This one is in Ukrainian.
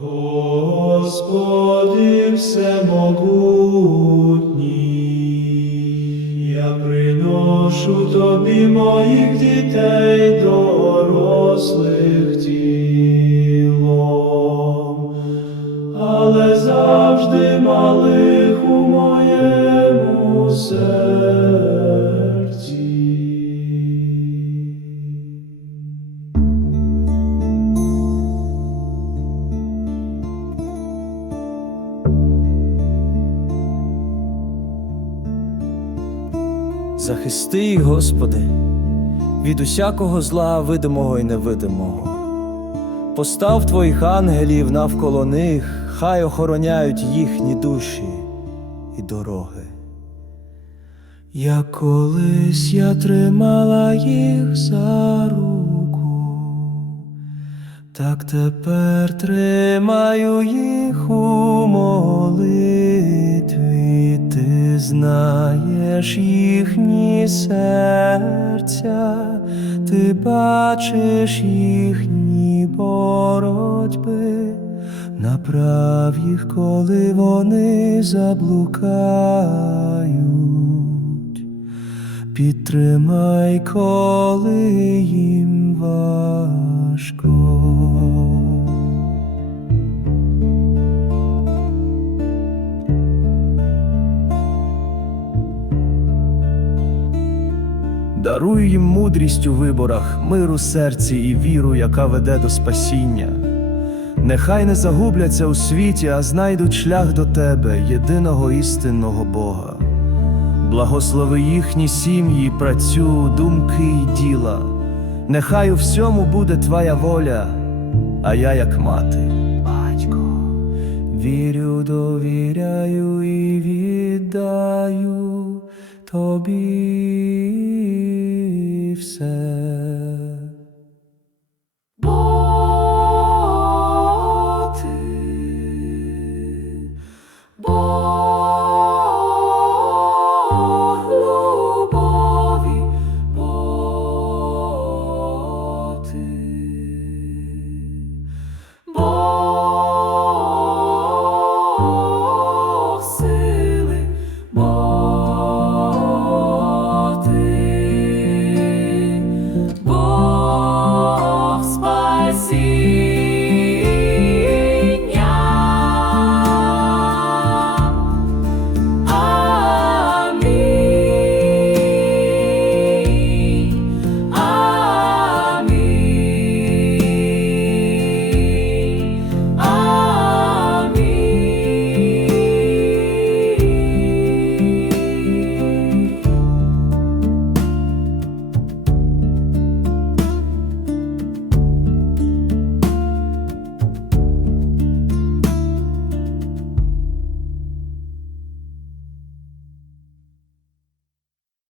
Господи всемогутній, я приношу тобі моїх дітей дорослих Захисти Господи, від усякого зла видимого і невидимого. Постав твоїх ангелів навколо них, хай охороняють їхні душі і дороги. Як колись я тримала їх за руку, так тепер тримаю їх у молитві, ти знаєш їхні серця, ти бачиш їхні боротьби, направ їх, коли вони заблукають. Підтримай, коли їм важко. Даруй їм мудрість у виборах, мир у серці і віру, яка веде до спасіння. Нехай не загубляться у світі, а знайдуть шлях до тебе, єдиного істинного Бога. Благослови їхні сім'ї, працю, думки й діла. Нехай у всьому буде твоя воля, а я як мати. Батько, вірю, довіряю і віддаю тобі. we've said.